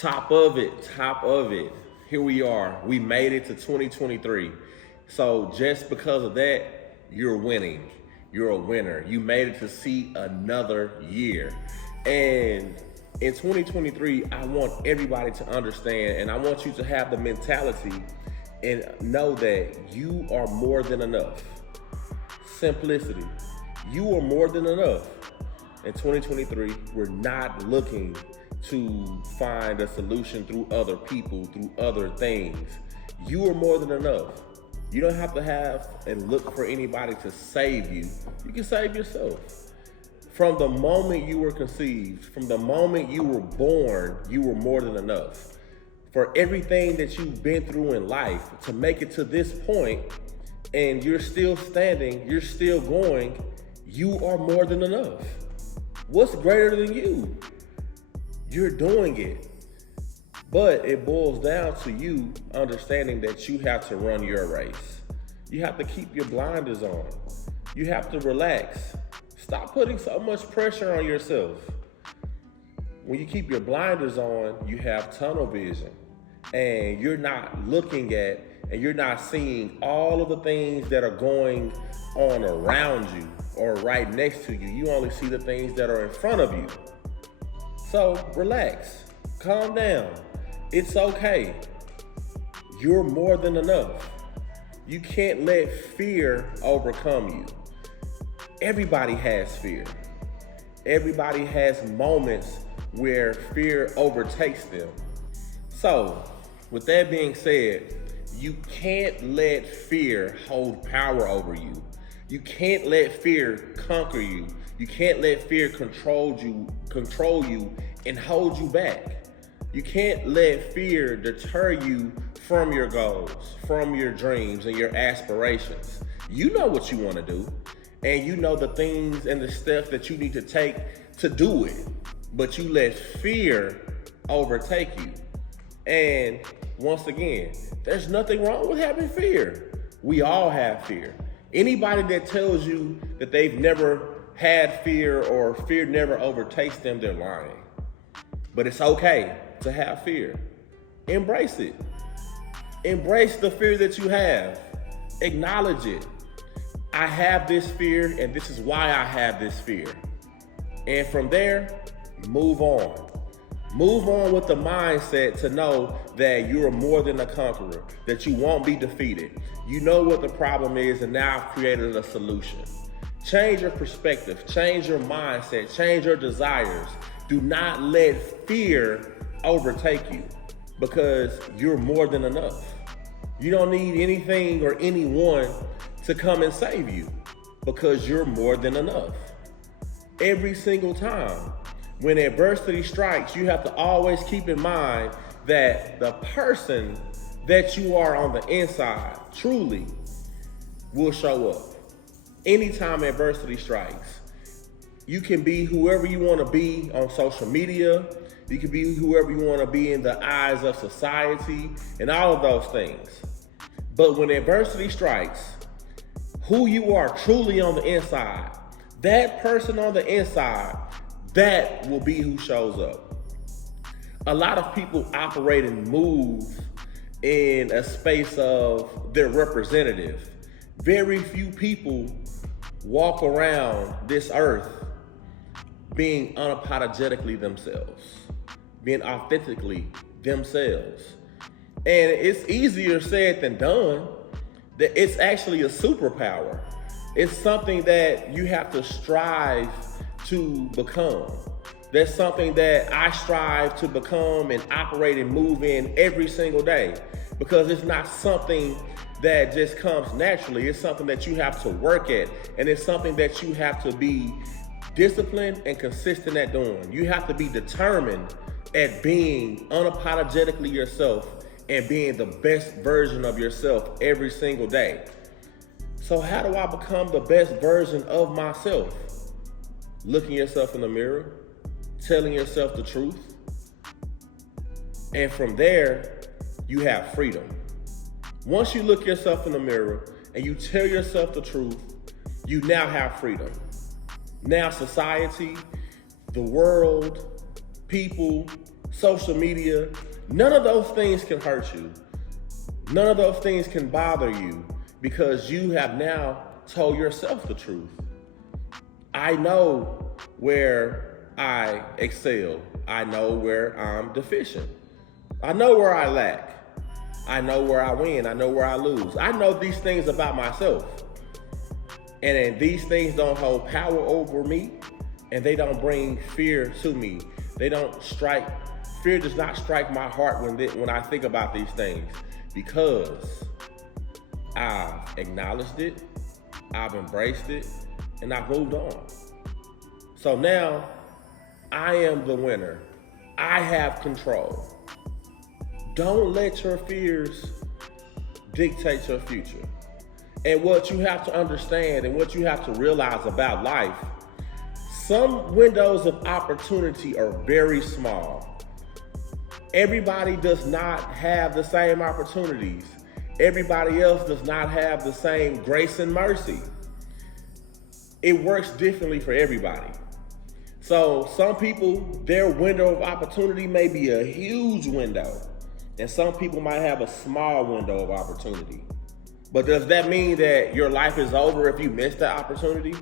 Top of it. Here we are. We made it to 2023. So just because of that, you're winning. You're a winner. You made it to see another year. And in 2023, I want everybody to understand, and I want you to have the mentality and know that you are more than enough. Simplicity. You are more than enough. In 2023, we're not looking to find a solution through other people, through other things. You are more than enough. You don't have to have and look for anybody to save you. You can save yourself. From the moment you were conceived, from the moment you were born, you were more than enough. For everything that you've been through in life to make it to this point, and you're still standing, you're still going, you are more than enough. What's greater than you? You're doing it. But it boils down to you understanding that you have to run your race. You have to keep your blinders on. You have to relax. Stop putting so much pressure on yourself. When you keep your blinders on, you have tunnel vision. And you're not looking at and you're not seeing all of the things that are going on around you or right next to you. You only see the things that are in front of you. So relax, calm down. It's okay. You're more than enough. You can't let fear overcome you. Everybody has fear. Everybody has moments where fear overtakes them. So, with that being said, you can't let fear hold power over you. You can't let fear conquer you. You can't let fear control you and hold you back. You can't let fear deter you from your goals, from your dreams and your aspirations. You know what you want to do, and you know the things and the steps that you need to take to do it, but you let fear overtake you. And once again, there's nothing wrong with having fear. We all have fear. Anybody that tells you that they've never had fear or fear never overtakes them, they're lying. But it's okay to have fear. Embrace it. Embrace the fear that you have. Acknowledge it. I have this fear, and this is why I have this fear. And from there, move on. Move on with the mindset to know that you're more than a conqueror, that you won't be defeated. You know what the problem is, and now I've created a solution. Change your perspective, change your mindset, change your desires. Do not let fear overtake you, because you're more than enough. You don't need anything or anyone to come and save you, because you're more than enough. Every single time when adversity strikes, you have to always keep in mind that the person that you are on the inside truly will show up. Anytime adversity strikes, you can be whoever you want to be on social media. You can be whoever you want to be in the eyes of society and all of those things. But when adversity strikes, who you are truly on the inside, that person on the inside, that will be who shows up. A lot of people operate and move in a space of their representative. Very few people walk around this earth being unapologetically themselves, being authentically themselves. And it's easier said than done. That it's actually a superpower. It's something that you have to strive to become. That's something that I strive to become and operate and move in every single day, because it's not something that just comes naturally. It's something that you have to work at, and it's something that you have to be disciplined and consistent at doing. You have to be determined at being unapologetically yourself and being the best version of yourself every single day. So how do I become the best version of myself? Looking yourself in the mirror, telling yourself the truth. And from there, you have freedom. Once you look yourself in the mirror and you tell yourself the truth, you now have freedom. Now society, the world, people, social media, none of those things can hurt you. None of those things can bother you because you have now told yourself the truth. I know where I excel. I know where I'm deficient. I know where I lack. I know where I win. I know where I lose. I know these things about myself. And then these things don't hold power over me, and they don't bring fear to me. Fear does not strike my heart when I think about these things, because I've acknowledged it, I've embraced it, and I've moved on. So now I am the winner. I have control. Don't let your fears dictate your future. And what you have to understand and what you have to realize about life, some windows of opportunity are very small. Everybody does not have the same opportunities. Everybody else does not have the same grace and mercy. It works differently for everybody. So some people, their window of opportunity may be a huge window, and some people might have a small window of opportunity. But does that mean that your life is over if you miss that opportunity?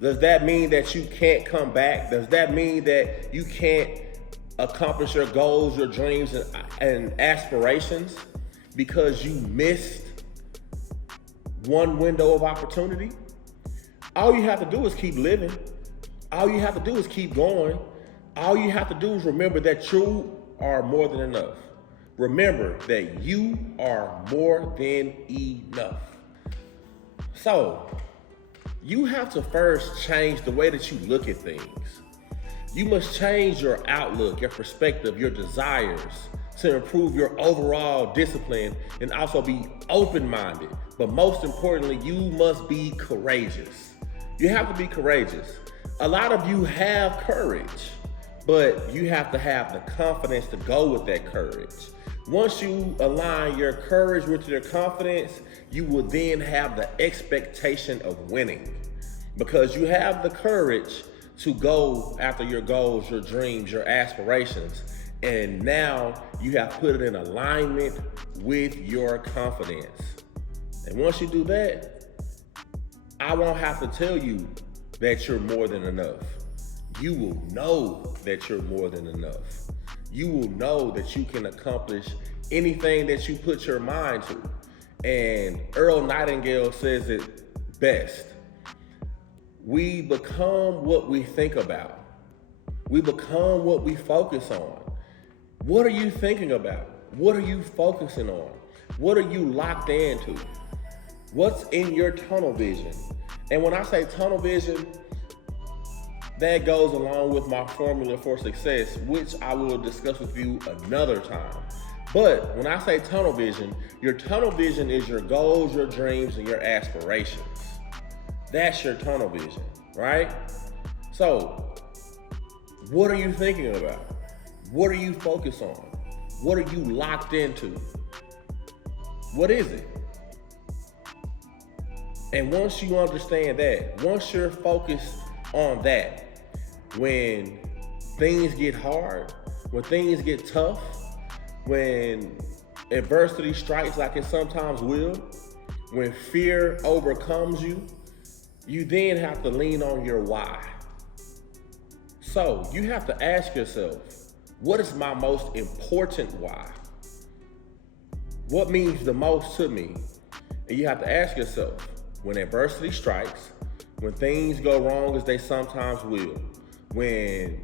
Does that mean that you can't come back? Does that mean that you can't accomplish your goals, your dreams, and aspirations because you missed one window of opportunity? All you have to do is keep living. All you have to do is keep going. All you have to do is remember that you are more than enough. Remember that you are more than enough. So, you have to first change the way that you look at things. You must change your outlook, your perspective, your desires to improve your overall discipline and also be open-minded. But most importantly, you must be courageous. You have to be courageous. A lot of you have courage, but you have to have the confidence to go with that courage. Once you align your courage with your confidence, you will then have the expectation of winning because you have the courage to go after your goals, your dreams, your aspirations. And now you have put it in alignment with your confidence. And once you do that, I won't have to tell you that you're more than enough. You will know that you're more than enough. You will know that you can accomplish anything that you put your mind to. And Earl Nightingale says it best. We become what we think about. We become what we focus on. What are you thinking about? What are you focusing on? What are you locked into? What's in your tunnel vision? And when I say tunnel vision, that goes along with my formula for success, which I will discuss with you another time. But when I say tunnel vision, your tunnel vision is your goals, your dreams, and your aspirations. That's your tunnel vision, right? So, what are you thinking about? What are you focused on? What are you locked into? What is it? And once you understand that, once you're focused on that, when things get hard, when things get tough, when adversity strikes like it sometimes will, when fear overcomes you, you then have to lean on your why. So you have to ask yourself, what is my most important why? What means the most to me? And you have to ask yourself, when adversity strikes, when things go wrong as they sometimes will, when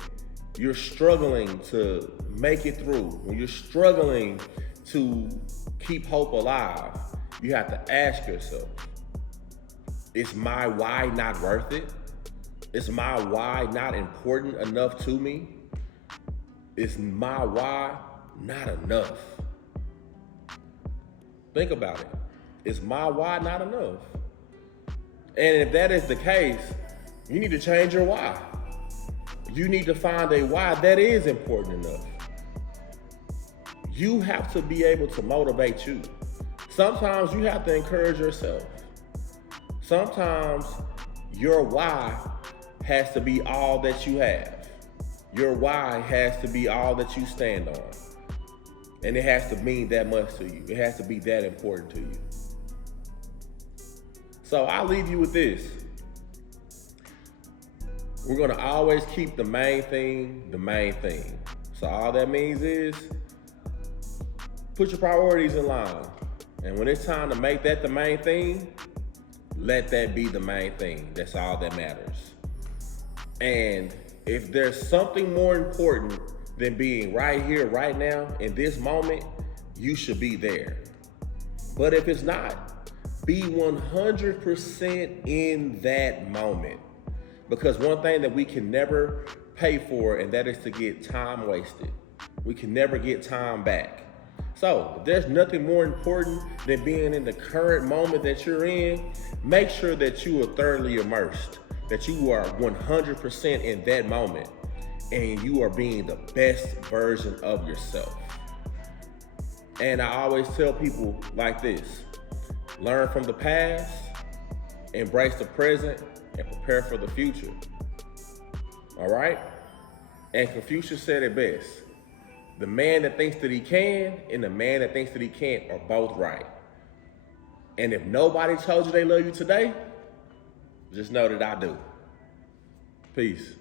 you're struggling to make it through, when you're struggling to keep hope alive, you have to ask yourself, is my why not worth it? Is my why not important enough to me? Is my why not enough? Think about it. Is my why not enough? And if that is the case, you need to change your why. You need to find a why that is important enough. You have to be able to motivate you. Sometimes you have to encourage yourself. Sometimes your why has to be all that you have. Your why has to be all that you stand on. And it has to mean that much to you. It has to be that important to you. So I'll leave you with this. We're gonna always keep the main thing the main thing. So all that means is put your priorities in line. And when it's time to make that the main thing, let that be the main thing. That's all that matters. And if there's something more important than being right here, right now, in this moment, you should be there. But if it's not, be 100% in that moment. Because one thing that we can never pay for, and that is to get time wasted. We can never get time back. So if there's nothing more important than being in the current moment that you're in, make sure that you are thoroughly immersed, that you are 100% in that moment, and you are being the best version of yourself. And I always tell people like this: learn from the past, embrace the present, and prepare for the future. All right? And Confucius said it best: the man that thinks that he can and the man that thinks that he can't are both right. And if nobody told you they love you today, just know that I do. Peace.